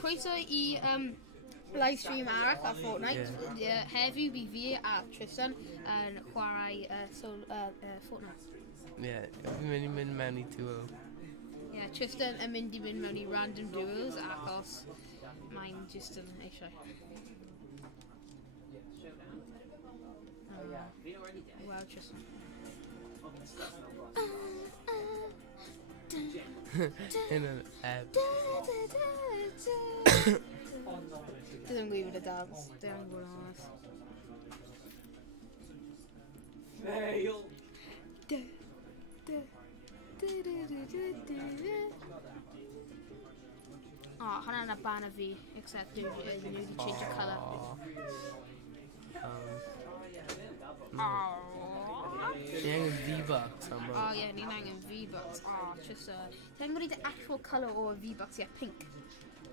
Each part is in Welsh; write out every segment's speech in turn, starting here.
Croeso I livestream arall ar Fortnite. Heddiw bydd fi a Tristyn yn chwarae Fortnite. Fi'n mynd mewn I duo. Tristyn yn mynd I mynd mewn I random duels achos mae'n just yn eisiau. Wow, Tristyn. In an app. Doesn't agree with the dance. Don't go on us. Fail. Oh, hwnna'n y ban of fi, except you need to change the colour. Ni angen V-Bucks am Oh yeah, ni'n angen V-Bucks. Oh, just then we need the actual colour or V-Bucks, yeah, pink.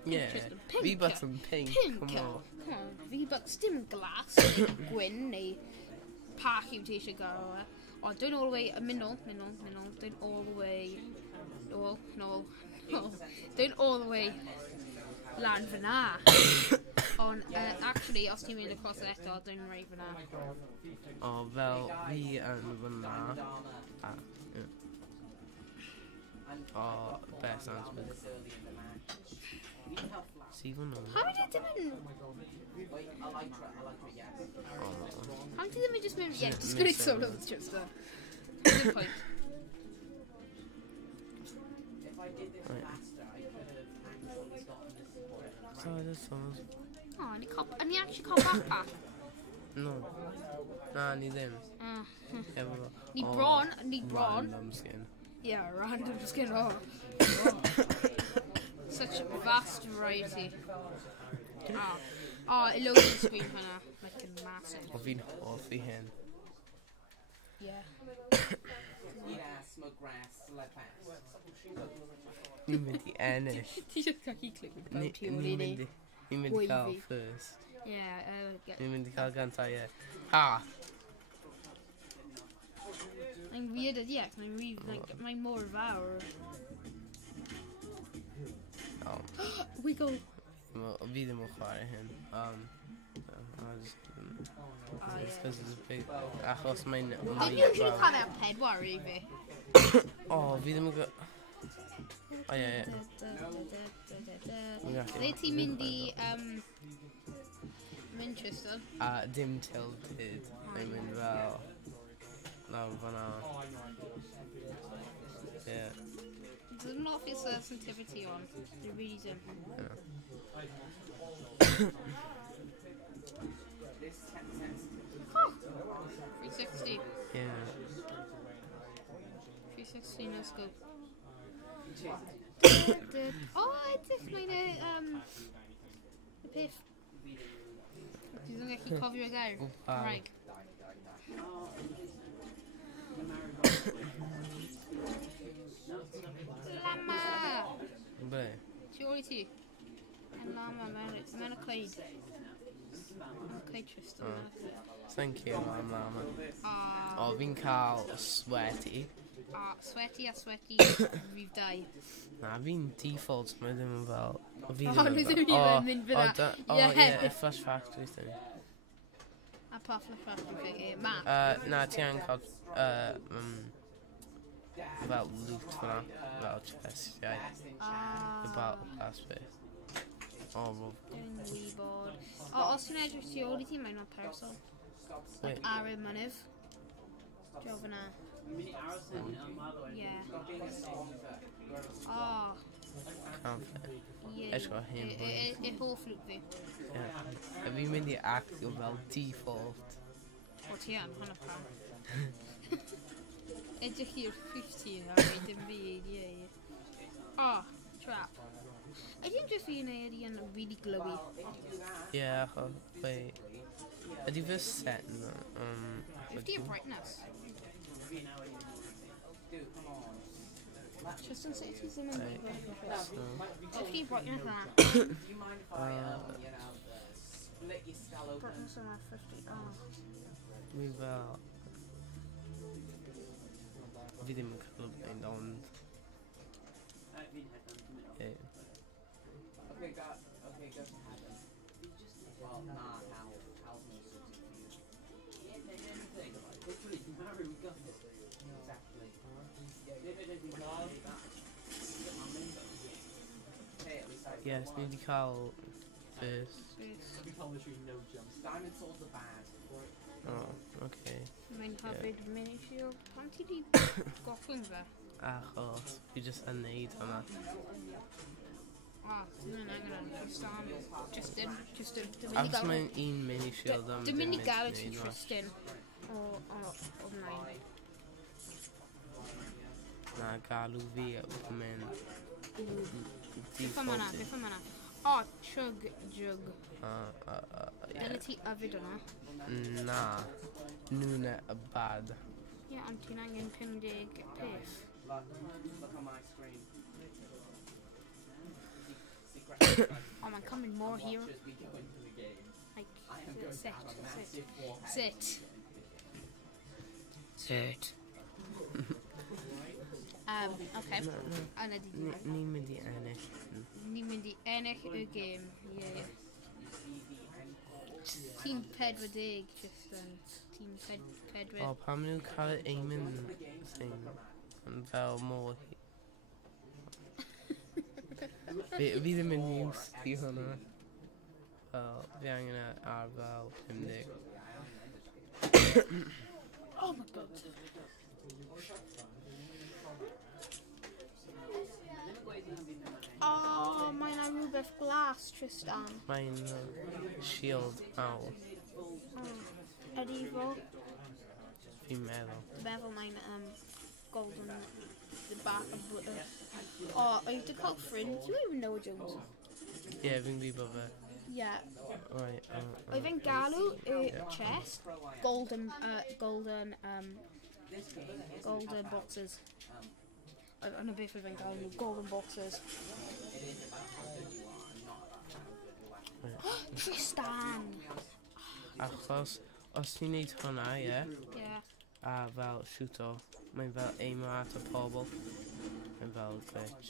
Pink, V-Bucks and pink. Come on. V-Bucks dim glas, gwyn neu pa yw ti eisiau gael o. Oh, don't all the way, mynd nôl, don't all the way, nôl. Don't all the way lan fyna. Ond, actually, os ti'n mynd across eto, don't rhaid fyna. O, fel fi yn fyna. O, best answer. See fyna. How did they mynd? How did they just mynd? Yeah, just gonna solo with Tristyn. Good point. Sorry, this one's... Oh, and he actually can't backpack. No. Nah, ni ddim. Ni bron. Random skin. Yeah, random skin. Oh. Such a vast variety. Oh, it looks on the screen hwnna. Like a massive. O fi'n hoffi hyn. Yeah. Ni'n mynd I ennill. Ti eisiau cael clip yn bob ti o'r un ni. Ni'n mynd I cael first. Yeah. Ni'n mynd I cael gantau, Ha! Mae'n weird ydi ac mae'n mor fawr. Wiggle. Fi ddim yn chwarae hyn. It's because it's big. Achos mae'n... Dwi'n usually cael ei pedwar I fi. O, fi ddim yn... O, ie. Le ti'n mynd I... mynd Tristyn? Dim tilted. Mae'n mynd fel... Nawr fan'na. Yeah. There's not of his sensitivity on. The reason. Oh! 360. Yeah. 360 no scope. Oh, it's like the piff. He's going to cover your guy. Right. Lama! Be? Ti ôl I ti? Lama, mae'n y cleid. Tristyn. Thank you, Mama. O, fi'n cael sweaty. Sweaty a rhif 2. Na, fi'n default, mae ddim yn fel... O, nhw ddim yn mynd fyna. O, ie, Flash Factory thing. A pa Flash Factory? Map? Na, ti angen cael... fel loot fyna. Fel chestiau. About last bit. O, Dwi'n wybod. O, os ti'n edrych ti ôl I ti, mae'n not parasol. Like ar y mynydd. Dwi o fyna. Yeah. Oh. Can't fit. Yeah. Edrych o hyn. Y hoff look fi. A fi'n mynd I actio fel default. O, ti an, hwnna pa. Edrych i'r 15 a fi dim byd, ie. Oh, trap. Ydy'n just fi'n ei yn really glowy? Yeah, achos, wait. Ydy fy set yna? 50 brightness. Tristyn, sut ti ddim yn gwybod? 50 brightness yna. Brightness yna, 50. Mi fel... Fi ddim yn cael mynd ond... Yes, ni wedi cael first. Oh, okay. Mae'n hefyd minisio. Pan ti di goffin fe? Achos fi jyst yn neud hwnna. Dwi'n angen Tristyn. Achos mae'n un mini shield am Dwi'n mynd i ddim gael mynd ti neud Tristyn o mlaen. Na, galw fi wrth mynd. Beth am hwnna? Chug jug. Dyle ti yfyd hwnna? Na, nhw'n y bad. Ie, ond ti'n angen 50 peth. Oh, mae'n coming more here. Like, sit. Okay. Ni'n mynd i ennill. Ni'n mynd i ennill y gêm, ie. Tîm 40, Tristyn. Tîm 40. O, pam nhw'n cael y aiming thing yn fel mor hi. Fi ddim yn used i hwnna. Fel, fi angen ar fel 50. Oh my god. Oh, mae'n rhywbeth glas, Tristyn. Mae'n shield mawr, Ydy fo? fi'n meddwl. Dwi'n meddwl mae'n golden... wyt ti'n cael ffrind? Do you even know Jones? Ie, fi'n gwybod fe. Yeah. Right, Oedd fe'n galw y chest golden boxes. Yn y beth oedd fe'n galw nhw, golden boxes. Tristyn! Achos, os ti'n neud hwnna, ie, Yeah. a fel shooto, mae'n fel aim at y pobl. Mae'n fel glitch.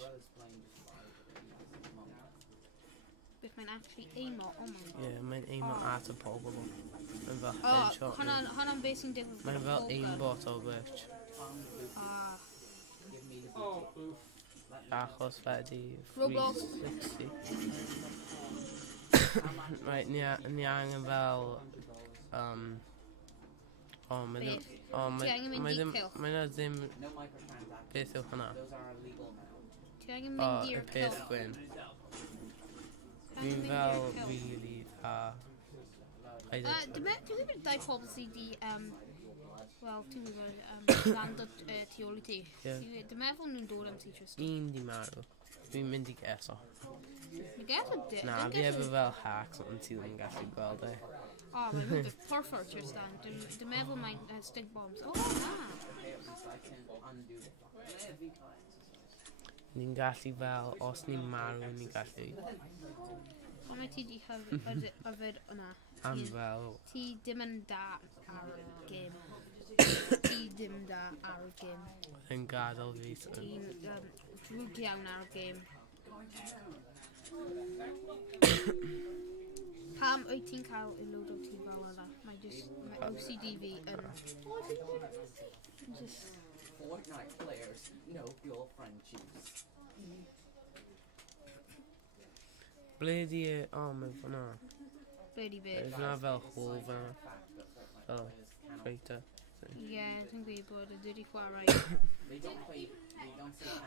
Beth mae'n actually aimo, oh my god. Ie, mae'n aim at y pobl. Mae'n fel headshot. Hwnna'n beth sy'n digwydd. Mae'n fel aimbot o glitch. Achos fe di Roblox. 360. Right, ni angen fel... Mae'n ddim... Beth yw hwnna? Ti angen O, mynd y i'r peth kill. gwyn. Fi'n fel really dda. Dwi'n meddwl dau pobl sydd di, wel, ti'n gwybod, land o tu ôl i ti. Ie. Dwi'n meddwl nhw'n dod am ti, Tristyn. Un di marw. Fi'n mynd i geso. Dwi'n meddwl... Na, fi efo fel hacks ond ti ddim yn gallu gweld e. O, mae'n rhywbeth porffor, Tristyn. Dwi'n meddwl mae'n stick bombs. O, na! Ni'n gallu fel, os ni'n marw, ni'n gallu... O, mae ti di hyfyd hwnna. Am fel... Ti dim yn da ar y gêm. Ti dim da ar y gêm. Yn gadael fi. Ti'n drwg iawn ar y gêm. Pam wyt ti'n cael y load o ti fel yna? Mae OCD fi yn... Fortnite players, no girlfriend juice. Ble di e... O, mae fyna. Ble di beth? Mae fyna fel hôl fyna. Fel freighter. Ie, dwi'n gwybod, dwi wedi chwarae.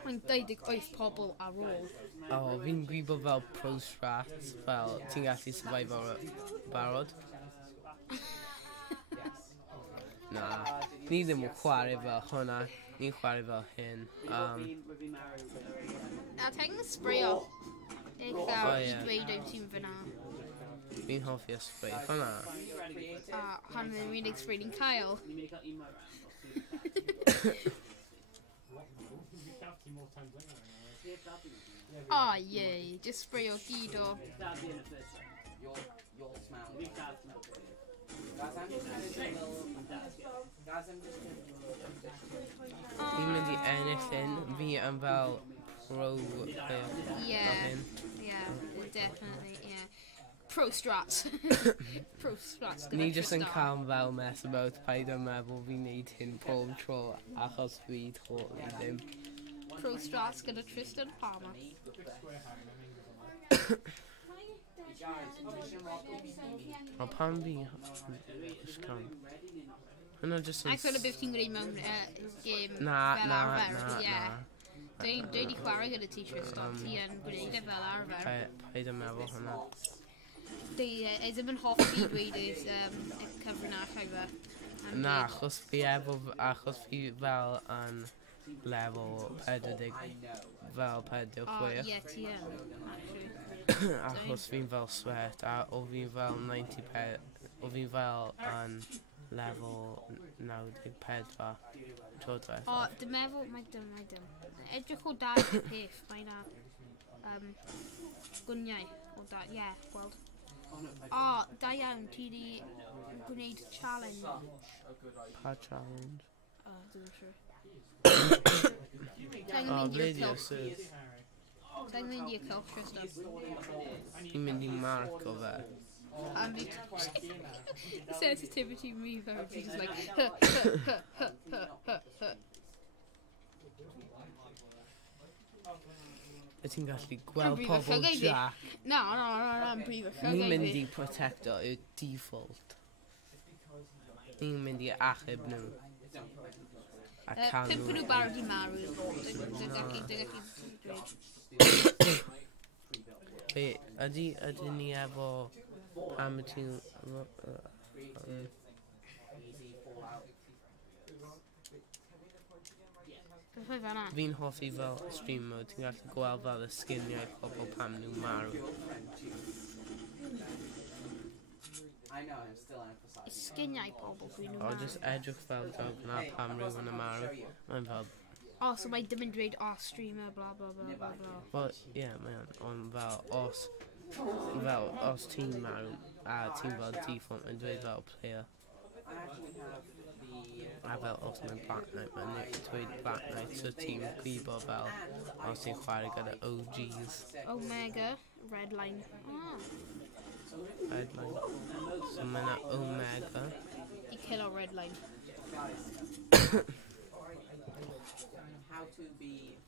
Mae'n 28 pobl ar ôl. O, fi'n gwybod fel pro strats, fel ti'n gallu survive o'r barod. Na, ni ddim yn chwarae fel hwnna, ni'n chwarae fel hyn. A ti'n sbrio? I dweud o'r ti'n fyna. Fi'n hoffi y spray hwnna. A hwnna'n mynd i'n sbrio ni'n cael. O, ie, just sbrio gyd o. Fi'n mynd i ennill hyn, fi yn fel pro player. Yeah, definitely, yeah. Pro strats. Pro strats. Ni jyst yn cael fel mes about paid yn meddwl fi'n neud hyn pob tro achos fi totally ddim. Pro strats gyda Tristyn Palmer. O pan fi... ysgan. Hwna jyst yn... Ac fel y bydd ti'n gwneud mewn game Na. fel arfer. Dwi wedi chwarae gyda ti Tristyn, ti yn gwneud e fel arfer. Paid yn meddwl hwnna. Dwi ddim yn hoffi dweud y cyfrinach fe. Na, achos fi fel yn level 40 fel 46. O, ie, ti yn, actually. Achos fi'n fel sweat a o fi'n fel 90 o fi'n fel yn level 94 tro diwethaf. O, dim meddwl, mae dim. Edrych o da y peth, mae na gwniau o da, ie, gweld. O, da iawn, ti di gwneud challenge. Pa challenge? O, dwi'n siŵr. O, video sydd. Ta'n mynd i'r cylch, Tristyn. Ni'n mynd i marc o fe. And the sensitivity me though, it's just like Ti'n gallu gweld pobl Jack. No, I'm breathing. Ni'n mynd i protecto y default. Ni'n mynd i achub nhw. A cael Pimp nhw. nhw barod i marw. Dwi'n gallu dweud. Be, ydy ni efo am y ti'n... Beth oedd fanna? Fi'n hoffi fel streamer, ti'n gallu gweld fel y sginiau pobl pam nhw marw. Sginiau pobl dwi'n nhw O, marw. just edrych fel dog na pam rhywun yn marw. Mae'n fel... O, so mae dim yn dweud, o, streamer, bla bla bla bla bla. Wel, ie, mae'n... Ond fel, os ti'n marw, a ti'n fel default, mae'n dweud fel player. A fel, os mae'n Black Knight, mae'n dweud Black Knight, so ti'n gwybo fel, os ti'n chwarae gyda OGs. Omega, Redline. Redline. So mae'n Omega. I kill o Redline.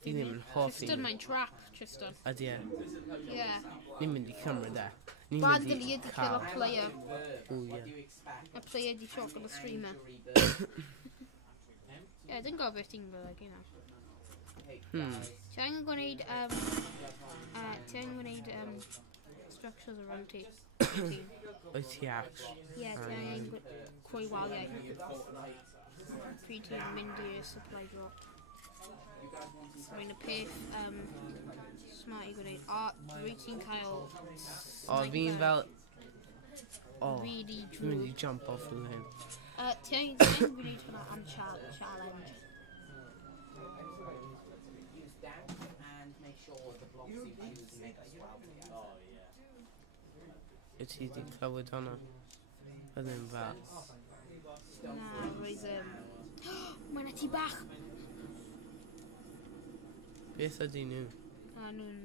Di ddim yn hoffi. Tristyn, mae'n trap, Tristyn. Ydy e. Ie. Ni'n mynd i cymryd e. Brandon i ydi kill o player. O, ie. A player di shot gyda streamer. Ie, dwi'n gofio beth ti'n fel ag yna. Ti angen gwneud, structures around ti. Wyt ti acs? Ie, ti angen crwy waliau. Pryd ti'n mynd i'r supply drop. So mae'n y peth, smart i gwneud. O, rwy ti'n cael... O, fi'n fel... O, Really fi'n mynd i jump off yn hyn. Ti angen gwneud hwnna am challenge. Wyt ti di clywed hwnna? Ydyn fel... Na, roedd Mae'n ti bach. Beth ydy nhw? A nhw'n...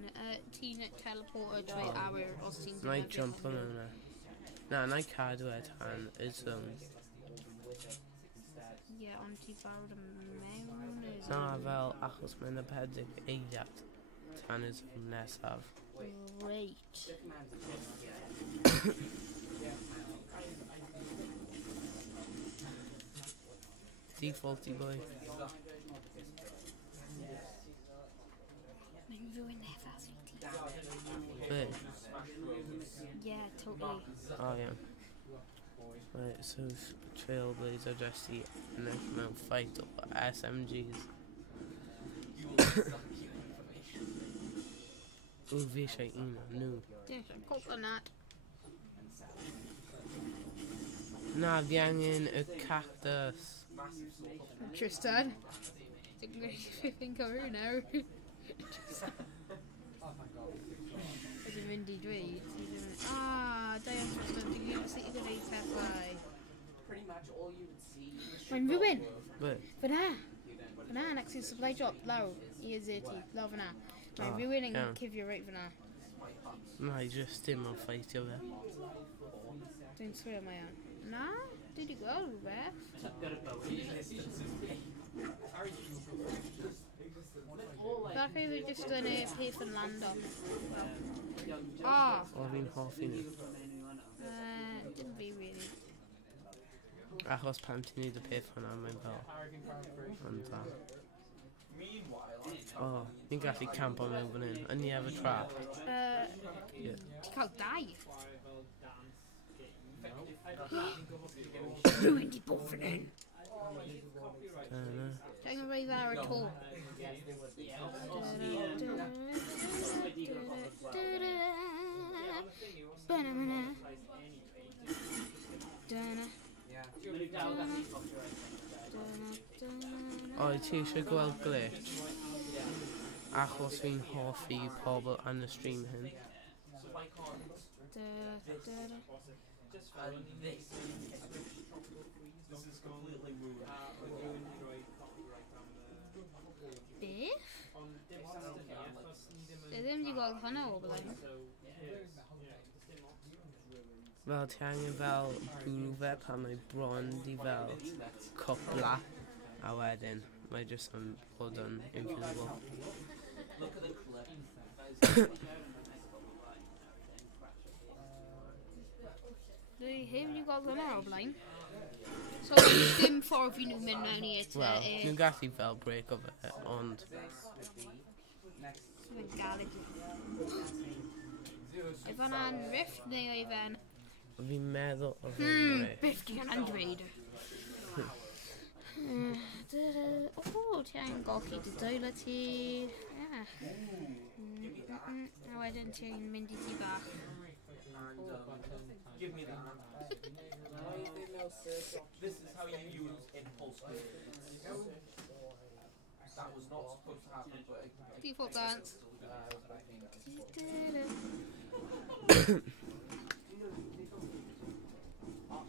ti'n teleporter trwy awyr os ti'n... Na i jump on hwnna. Na i cadw e tan y zone. Ie, ond ti barod yn mewn y Na fel achos mae'n y pedig eiliad tan y zone nesaf. Great. Defaulty boy. Mae'n rhywun nefas i ti. Be? Yeah, totally. Oh yeah. Right, so Trailblazer just i ennill mewn fight o SMGs. O, fi eisiau un o nhw. Yes, I'm coconut. Na, fi angen y cactus. Tristyn. Dwi'n gwneud flipping cover nawr. Ydyn mynd i dweud. Da iawn Tristyn, dwi'n gwneud sut i gwneud pethau. Mae'n rhywun. Be? Fyna. Fyna, next to supply drop, lawr. I y zeti, lawr fyna. Mae rhywun yn cifio reit fyna. No, just dim on fight over there. Dwi'n swear mae o'n. Na, dwi wedi gweld rhywbeth. Falle fi jyst yn ei peth yn lando. O! O, fi'n hoffi nhw. Dim fi, really. Achos pan ti'n neud y peth hwnna, mae'n fel. Ond da. O, ni'n gallu campo mewn fan hyn. Yn ni efo trap? Ie. Ti'n cael dau? Rwy'n di bod fan hyn. Dyna. Dwi'n rhaid ar y to. O, ti eisiau gweld glitch? Achos fi'n hoffi pobl yn y stream hyn. Beth? Dwi ddim wedi gweld hwnna o blaen. Fel ti angen fel blwfer pan mae bron di fel cwpla. A wedyn, mae jyst yn bod yn invisible. Dwi heb wedi gweld hwnna o blaen. So, dim ffordd fi nhw'n mynd mewn i et. Wel, dwi'n gallu fel break o fe, ond... Dwi'n galed i. Oedd hwnna'n rift neu oedd e'n... Fi'n meddwl o fe'n break. Beth di hwnna'n dweud? O, ti angen golchi dy dwylo ti. A wedyn ti'n mynd i ti bach. Give me that. This is how you use impulse movements. That was not supposed to happen, but Default dance.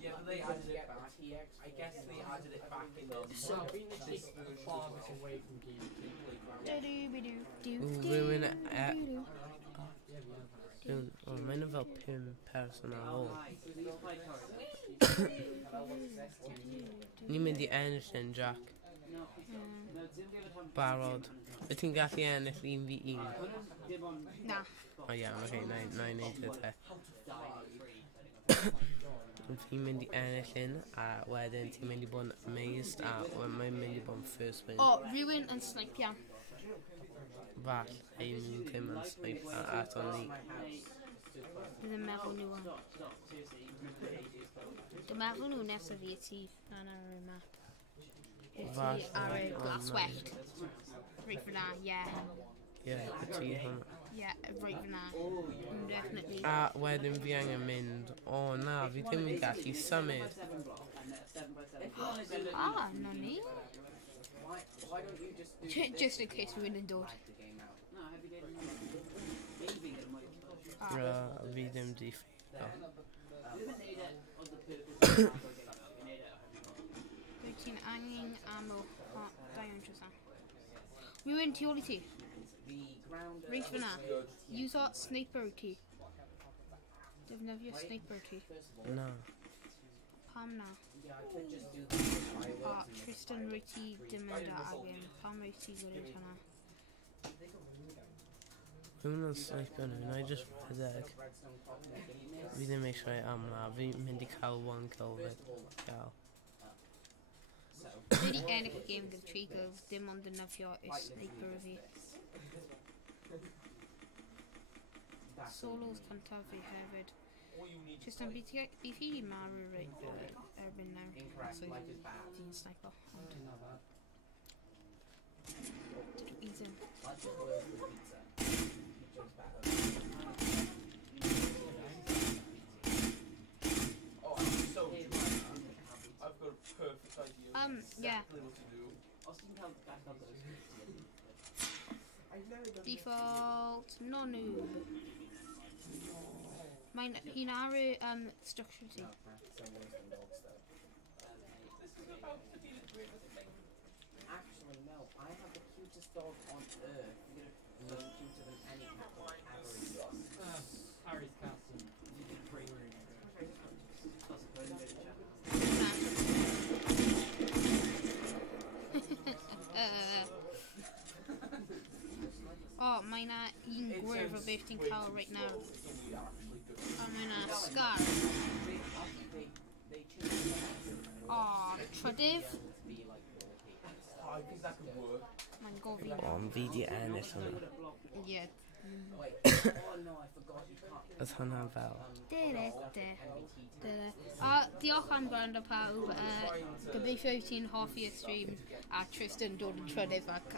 yeah, but they added it back. I guess they added it back in this Rhywun o, mae'n fel 5 person ar ôl. Ni'n mynd i ennill yn Jack. Barod. Wyt ti'n gallu ennill 1v1? Na. O ie, oce, na i neud y te. Fi'n mynd i ennill un, a wedyn ti'n mynd i bod yn amazed, a mae'n mynd i bod yn first win. O, rhywun yn snipio. Fall, ein nhw ddim yn snipe ato ni. Bydd yn meddwl nhw yn. Dwi'n meddwl nhw nes o fi ti yn ar y map. Fall, Ar y glas wellt. Rhaid fyna, ie. Ie, ti hwnna. Ie, rhaid fyna. Definitely. A wedyn fi angen mynd, o na, fi ddim yn gallu symud. No ni. Just in case rhywun yn dod. Fi ddim di ffeithio. Rwyt ti'n angen ammo. O, 200. Rhywun tu ôl i ti. Rhaid fyna. Use o sniper ti. Defnyddio sniper ti. Na. Pam na? O, Tristyn rwy ti dim yn da agen. Pam rwy ti gwneud hwnna? Rwy'n yn sniper nhw, na i just rhedeg. Fi ddim eisiau am na, fi'n mynd i cael 1 kill fyd. Gael. Dwi wedi ennill y game gyda 3 kills, dim ond defnyddio y sniper fi. Solos cyntaf fi hefyd. Just yn bydd hi marw erbyn nawr. So fi'n sniper. Dydw i ddim. Oh, I'm so I've got a perfect idea of Yeah. exactly what to do. Default, non-noob. Hi'n ar y structure ti. Actually, no. I have the cutest dog on earth. You're cuter than any cat I've ever seen. mae'n un gwyrdd o beth ti'n cael right now. A mae'n scar. O, trydydd. I think that could work. Mae'n gofyn. O, yn fi di ennill hwnna. Ie. Oedd hwnna fel. A diolch am gwrando pawb. Gobeithio yw ti'n hoffi y stream a Tristyn dod yn trydydd ac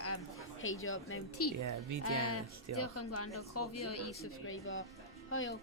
heidio mewn tŷ. Ie, fi di ennill. Diolch am gwrando. Cofio i subscribe. Hwyl.